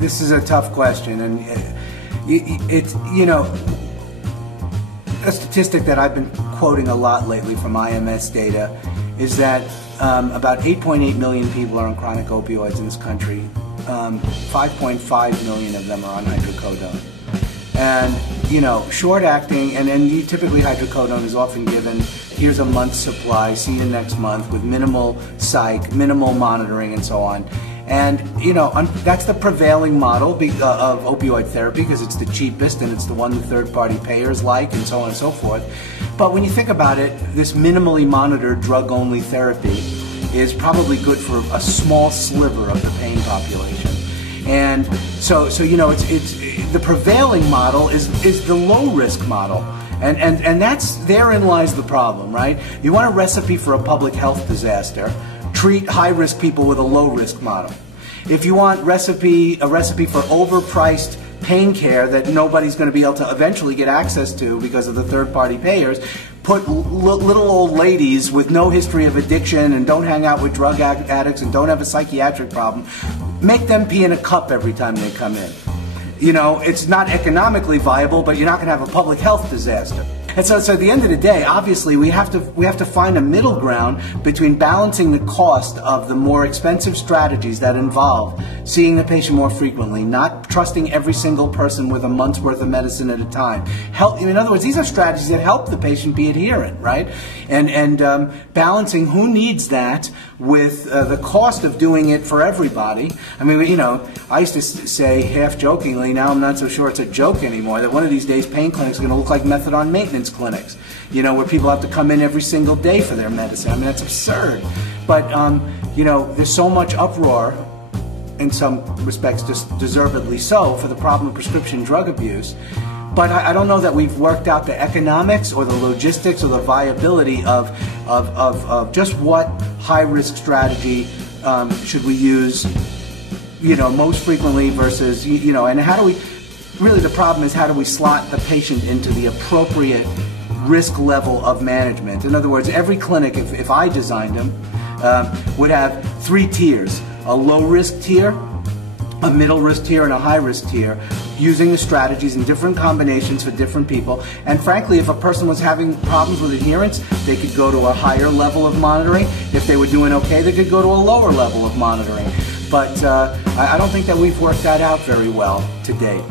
this is a tough question, and it's, you know, a statistic that I've been quoting a lot lately from IMS data is that about 8.8 million people are on chronic opioids in this country. 5.5 million of them are on hydrocodone. And, you know, short-acting, and then typically hydrocodone is often given, here's a month's supply, see you next month, with minimal psych, minimal monitoring, and so on. And, you know, that's the prevailing model of opioid therapy because it's the cheapest and it's the one the third-party payers like, and so on and so forth. But when you think about it, this minimally monitored drug-only therapy is probably good for a small sliver of the pain population. And so you know, it's the prevailing model is the low-risk model. And therein lies the problem, right? You want a recipe for a public health disaster, treat high-risk people with a low-risk model. If you want a recipe for overpriced pain care that nobody's going to be able to eventually get access to because of the third-party payers, put little old ladies with no history of addiction and don't hang out with drug addicts and don't have a psychiatric problem, make them pee in a cup every time they come in. You know, it's not economically viable, but you're not going to have a public health disaster. And so at the end of the day, obviously, we have to find a middle ground between balancing the cost of the more expensive strategies that involve seeing the patient more frequently, not trusting every single person with a month's worth of medicine at a time. In other words, these are strategies that help the patient be adherent, right? And balancing who needs that with the cost of doing it for everybody. I mean, you know, I used to say half jokingly, now I'm not so sure it's a joke anymore, that one of these days pain clinics are going to look like methadone maintenance clinics, you know, where people have to come in every single day for their medicine. I mean, that's absurd. But, you know, there's so much uproar, in some respects just deservedly so, for the problem of prescription drug abuse. But I don't know that we've worked out the economics or the logistics or the viability of just what high-risk strategy should we use, you know, most frequently versus, you know, and how do we, really the problem is how do we slot the patient into the appropriate risk level of management. In other words, every clinic, if I designed them, would have 3 tiers, a low-risk tier, a middle-risk tier, and a high-risk tier, using the strategies in different combinations for different people. And frankly, if a person was having problems with adherence, they could go to a higher level of monitoring. If they were doing okay, they could go to a lower level of monitoring. But I don't think that we've worked that out very well to date.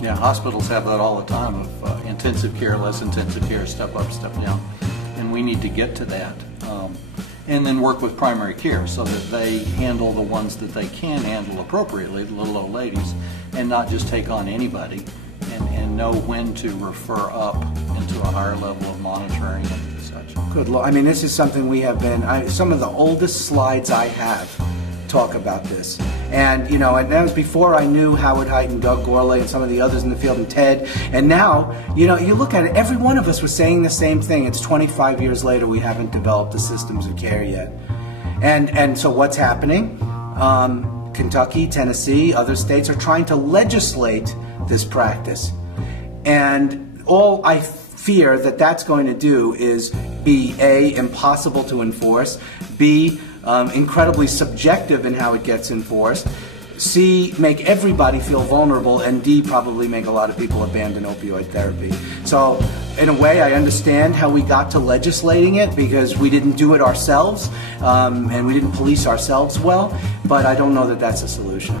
Yeah, hospitals have that all the time of intensive care, less intensive care, step up, step down. And we need to get to that. And then work with primary care so that they handle the ones that they can handle appropriately, the little old ladies, and not just take on anybody, and know when to refer up into a higher level of monitoring and such. Good Lord. I mean, this is something we have been, some of the oldest slides I have talk about this. And, you know, and that was before I knew Howard Height and Doug Gourlay and some of the others in the field, and Ted. And now, you know, you look at it, every one of us was saying the same thing. It's 25 years later, we haven't developed the systems of care yet. And so what's happening? Kentucky, Tennessee, other states are trying to legislate this practice. And all I fear that that's going to do is be A, impossible to enforce, B, incredibly subjective in how it gets enforced, C, make everybody feel vulnerable, and D, probably make a lot of people abandon opioid therapy. So in a way, I understand how we got to legislating it because we didn't do it ourselves and we didn't police ourselves well, but I don't know that that's a solution.